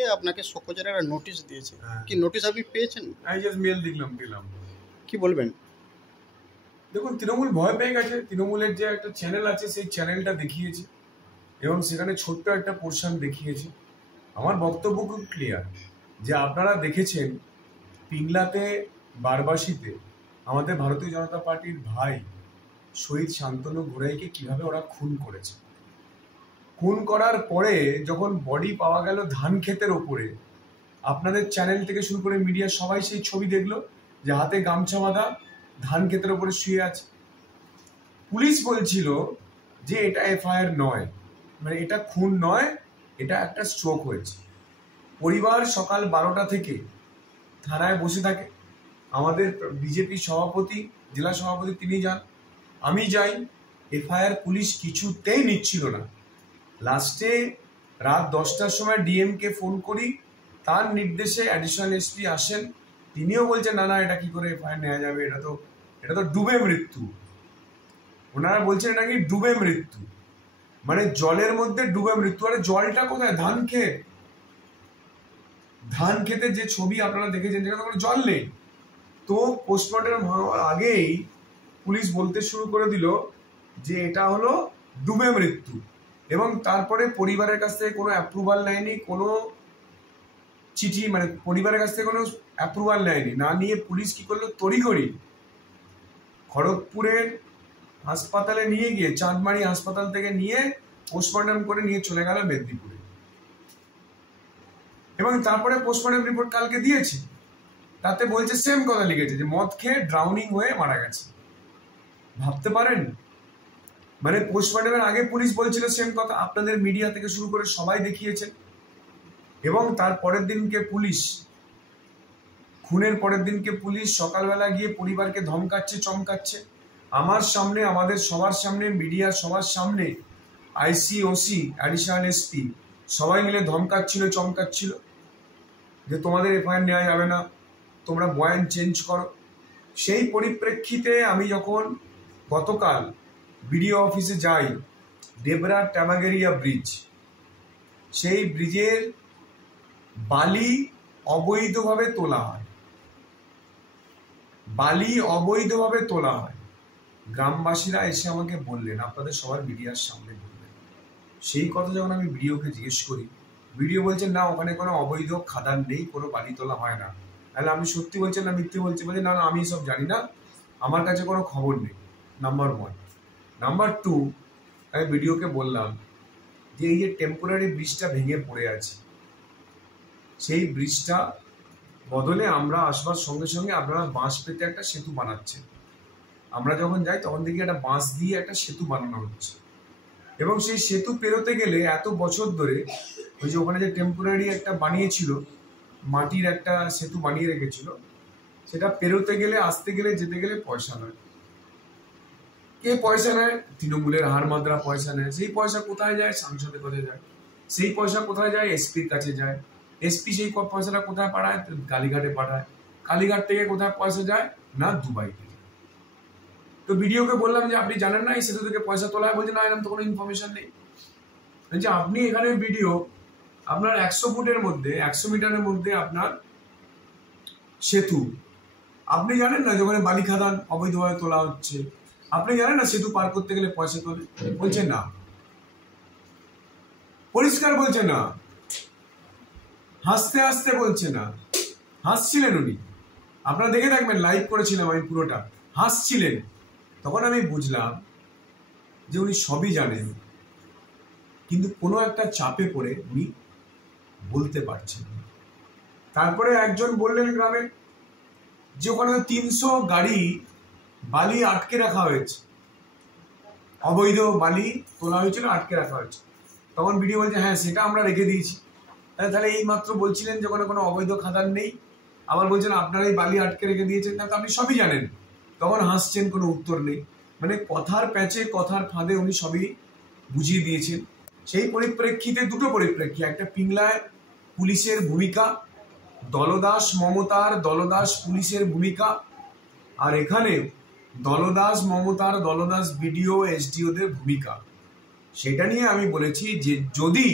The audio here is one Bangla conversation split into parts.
থেকে আপনাকে শোকজের একটা নোটিশ দিয়েছে। কি নোটিশ আপনি পেয়েছেন? আমি জাস্ট মেল দিলাম। কি বলবেন? দেখুন, তৃণমূল ভয় পেয়ে গেছে। তৃণমূলের যে একটা চ্যানেল আছে সেই চ্যানেলটা দেখিয়েছে এবং সেখানে ছোট্ট একটা পোর্শন দেখিয়েছে। আমার বক্তব্য খুব ক্লিয়ার যে আপনারা দেখেছেন পিংলাতে, বারবাসীতে আমাদের ভারতীয় জনতা পার্টির ভাই শহীদ শান্তনু গোড়াইকে কিভাবে ওরা খুন করেছে। খুন করার পরে যখন বডি পাওয়া গেল ধান ক্ষেতের ওপরে, আপনাদের চ্যানেল থেকে শুরু করে মিডিয়া সবাই সেই ছবি দেখলো যে হাতে গামছা বাঁধা ধান ক্ষেতের ওপরে শুয়ে আছে। পুলিশ বলছিল যে এটা এফআইআর নয়, মানে এটা খুন নয়, এটা একটা স্ট্রোক হয়েছে। পরিবার সকাল 12টা থেকে থানায় বসে থাকে। আমাদের বিজেপি সভাপতি, জেলা সভাপতি তিনি যান, আমি যাই। এফআইআর পুলিশ কিছুতেই নিচ্ছিল না। লাস্টে রাত 10টার সময় ডিএমকে ফোন করি, তার নির্দেশে অ্যাডিশনাল এসপি আসেন। তিনিও বলছেন না এটা কি করে এফআইআর নেওয়া যাবে, এটা তো ডুবে মৃত্যু। ওনারা বলছেন এটা কি ডুবে মৃত্যু, মানে জলের মধ্যে ডুবে মৃত্যু। আরে জলটা কোথায়? ধান ক্ষেত। ধান ক্ষেতে যে ছবি আপনারা দেখেছেন যেখানে কোনো জল নেই। তো পোস্টমর্টম হওয়ার আগেই পুলিশ বলতে শুরু করে দিল যে এটা হলো ডুবে মৃত্যু, এবং তারপরে পরিবারের কাছ থেকে কোনো অ্যাপ্রুভাল নেয়নি, কোনো চিঠি, মানে পরিবারের কাছ থেকে কোনো অ্যাপ্রুভাল নেয়নি। না নিয়ে পুলিশ কি করলো, তড়িঘড়ি খড়গপুরের হাসপাতালে নিয়ে গিয়ে, চাঁদমারি হাসপাতাল থেকে নিয়ে পোস্টমর্টম করে নিয়ে চলে গেল মেদিনীপুরে। এবং তারপরে পোস্টমর্টম রিপোর্ট কালকে দিয়েছে, তাতে বলছে সেম কথা লিখেছে যে মদ খেয়ে ড্রাউনিং হয়ে মারা গেছে। ভাবতে পারেন, মানে পোস্টমর্টমের আগে পুলিশ বলছিল সেম কথা, আপনাদের মিডিয়া থেকে শুরু করে সবাই দেখিয়েছে। এবং তার পরের দিনকে পুলিশ, খুনের পরের দিনকে পুলিশ সকালবেলা গিয়ে পরিবারকে ধমকাচ্ছে, চমকাচ্ছে। আমার সামনে, আমাদের সবার সামনে, মিডিয়া সবার সামনে আইসি, ওসি, অ্যাডিশনাল এসপি সবাই মিলে ধমকাচ্ছিল, চমকাচ্ছিল যে তোমাদের এফআইআর নেওয়া যাবে না, তোমরা বয়ান চেঞ্জ করো। সেই পরিপ্রেক্ষিতে আমি যখন গতকাল বিডিও অফিসে যাই, ডেবরা ট্যামাগেরিয়া ব্রিজ, সেই ব্রিজের বালি অবৈধভাবে তোলা হয়, বালি অবৈধভাবে তোলা হয়। গ্রামবাসীরা এসে আমাকে বললেন, আপনাদের সবার মিডিয়ার সামনে বললেন। সেই কথা যখন আমি বিডিওকে জিজ্ঞেস করি, বিডিও বলছেন না ওখানে কোনো অবৈধ খাদান নেই, কোনো বালি তোলা হয় না। তাহলে আমি সত্যি বলছেন না মিথ্যে বলছি? বলছে না আমি সব জানি না, আমার কাছে কোনো খবর নেই। নাম্বার 1। নাম্বার 2, আমি বিডিওকে বললাম যে এই যে টেম্পোরারি ব্রিজটা ভেঙে পড়ে আছে, সেই ব্রিজটা বদলে আমরা আসবার সঙ্গে সঙ্গে আপনারা বাঁশ পেতে একটা সেতু বানাচ্ছেন। আমরা যখন যাই তখন দেখি একটা বাঁশ দিয়ে একটা সেতু বানানো হচ্ছে, এবং সেই সেতু পেরোতে গেলে এত বছর ধরে ওই যে ওখানে যে টেম্পোরারি একটা বানিয়েছিল, মাটির একটা সেতু বানিয়ে রেখেছিল, সেটা পেরোতে গেলে, আসতে গেলে, যেতে গেলে পয়সা নেয়। কে পয়সা নেয়? তৃণমূলের হাড়মাদ্রা পয়সা নেয়। সেই পয়সা কোথায় যায়? সাংসদের কাছে যায়। সেই পয়সা কোথায় যায়? এসপির কাছে যায়। এসপি সেই পয়সাটা কোথায় পাঠায়? কালীঘাটে পাঠায়। কালীঘাট থেকে কোথায় পয়সা যায়? না দুবাইতে। তো ভিডিওকে বললাম যে আপনি জানেন না এই সেতু থেকে পয়সা তোলা হয়? বলছে না, এরকম তো কোনো ইনফরমেশন নেই। যে আপনি এখানে ভিডিও, আপনার 100 ফুটের মধ্যে, 100 মিটারের মধ্যে আপনার সেতু, আপনি জানেন না যে ওখানে বালি খাদান অবৈধভাবে তোলা হচ্ছে? আপনি জানেন না সেতু পার করতে গেলে পয়সা তোলে? বলছে না, পরিষ্কার বলছে না, হাসতে হাসতে বলছে না। হাসছিলেন উনি, আপনারা দেখে থাকবেন, লাইভ করেছিলাম আমি পুরোটা, হাসছিলেন। তখন আমি বুঝলাম যে উনি সবই জানেন, কিন্তু কোনো একটা চাপে পড়ে উনি বলতে পারছেন না। তারপরে একজন বললেন গ্রামের যে ওখানে 300 গাড়ি বালি আটকে রাখা হয়েছে, অবৈধ বালি তোলা হয়েছিল, আটকে রাখা হয়েছে। তখন ভিডিও বলছে হ্যাঁ সেটা আমরা রেখে দিয়েছি। তাহলে এই মাত্র বলছিলেন যে ওখানে কোনো অবৈধ খাদান নেই, আবার বলছেন আপনারা এই বালি আটকে রেখে দিয়েছেন, তা তো আপনি সবই জানেন। তখন হাসছেন, কোনো উত্তর নেই। মানে কথার প্যাচে, কথার ফাঁদে উনি সবই বুঝিয়ে দিয়েছেন। সেই পরিপ্রেক্ষিতে দুটো পরিপ্রেক্ষিত, একটা পিংলায় পুলিশের ভূমিকা, দলদাস মমতার, দলদাস পুলিশের ভূমিকা, আর এখানে দলদাস মমতার, দলদাস বিডিও, এসডিওদের ভূমিকা। সেটা নিয়ে আমি বলেছি যে যদি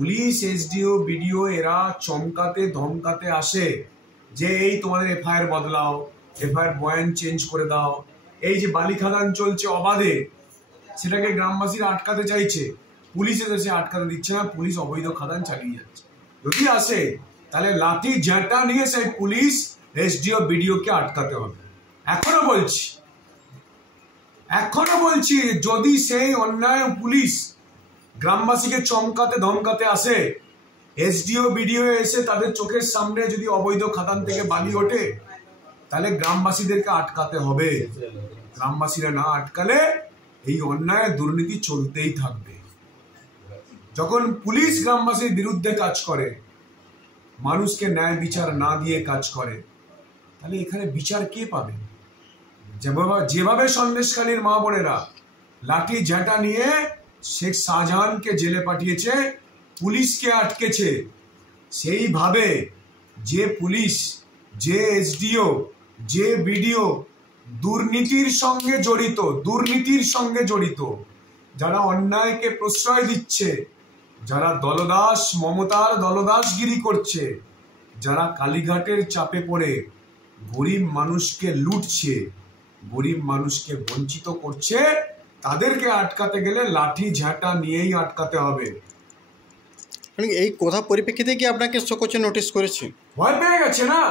পুলিশ, এসডিও, বিডিও এরা চমকাতে ধমকাতে আসে যে এই তোমাদের এফআইআর বদলাও, এফআইআর বয়ান চেঞ্জ করে দাও, এই যে বালি খাদান চলছে অবাধে সেটাকে গ্রামবাসীরা আটকাতে চাইছে, পুলিশ এসে আটকাতে দিচ্ছে না, পুলিশ অবৈধ খাদান চালিয়ে যাচ্ছে। যদি আসে তাহলে লাঠি ঝাঁটা নিয়ে সেই পুলিশ, এসডিও, বিডিও কে আটকাতে হবে। এখনো বলছি যদি সেই অন্যায় পুলিশ গ্রামবাসীকে চমকাতে ধমকাতে আসে, এসডিও, বিডিও এসে তাদের চোখের সামনে যদি অবৈধ খাদান থেকে বালি ওঠে, তাহলে গ্রামবাসীদেরকে আটকাতে হবে। গ্রামবাসীরা না আটকালে এই অন্যায় দুর্নীতি চলতেই থাকবে। যখন পুলিশ গ্রামবাসীর বিরুদ্ধে কাজ করে, মানুষকে ন্যায় বিচার না দিয়ে কাজ করে, তাহলে এখানে বিচার কে পাবে? যেভাবে সন্দেশখালীর মা বোনেরা লাঠি ঝাঁটা নিয়ে শেখ শাহজাহানকে জেলে পাঠিয়েছে, পুলিশকে আটকেছে, সেইভাবে যে পুলিশ, যে এসডিও, যে বিডিও দুর্নীতির সঙ্গে জড়িত, যারা অন্যায়কে প্রশ্রয় দিচ্ছে, যারা দলদাস, মমতার দলদাসগিরি করছে, যারা কালীঘাটের চাপে পড়ে গরিব মানুষকে লুটছে, গরিব মানুষকে বঞ্চিত করছে, তাদেরকে আটকাতে গেলে লাঠি ঝাঁটা নিয়েই আটকাতে হবে। এই কথা পরিপ্রেক্ষিতে কি আপনাকে সকোচে নোটিশ করেছে? ভয় পেয়ে গেছে না।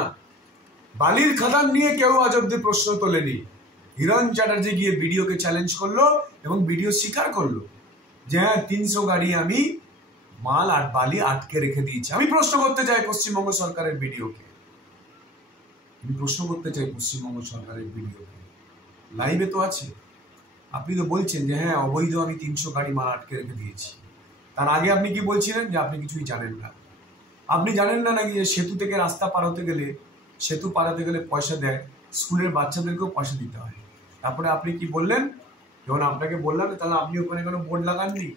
বালির খাদান নিয়ে কেউ আজ অব্দি প্রশ্ন তোলেনি। হিরণ চ্যাটার্জি গিয়ে বিডিওকে চ্যালেঞ্জ করলো এবং বিডিও স্বীকার করলো যে হ্যাঁ 300 গাড়ি আমি মাল আর বালি আটকে রেখে দিয়েছি। আমি প্রশ্ন করতে চাই পশ্চিমবঙ্গ সরকারের বিডিওকে, লাইভে তো আছে, আপনি তো বলছেন যে হ্যাঁ অবৈধ আমি 300 গাড়ি মাল আটকে রেখে দিয়েছি। তার আগে আপনি কি বলছিলেন যে আপনি কিছুই জানেন না। আপনি জানেন না নাকি যে সেতু থেকে রাস্তা পারাতে গেলে পয়সা দেয়, স্কুলের বাচ্চাদেরকেও পয়সা দিতে হয়। তারপরে আপনি কি বললেন, যখন আপনাকে বললাম তাহলে আপনি ওখানে কোনো বোর্ড লাগাননি,